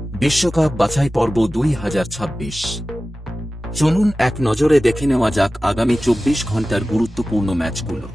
বিশ্বকাপ বাছাই পর্ব দুই হাজার ছাব্বিশ। চলুন এক নজরে দেখে নেওয়া যাক আগামী চব্বিশ ঘণ্টার গুরুত্বপূর্ণ ম্যাচগুলো।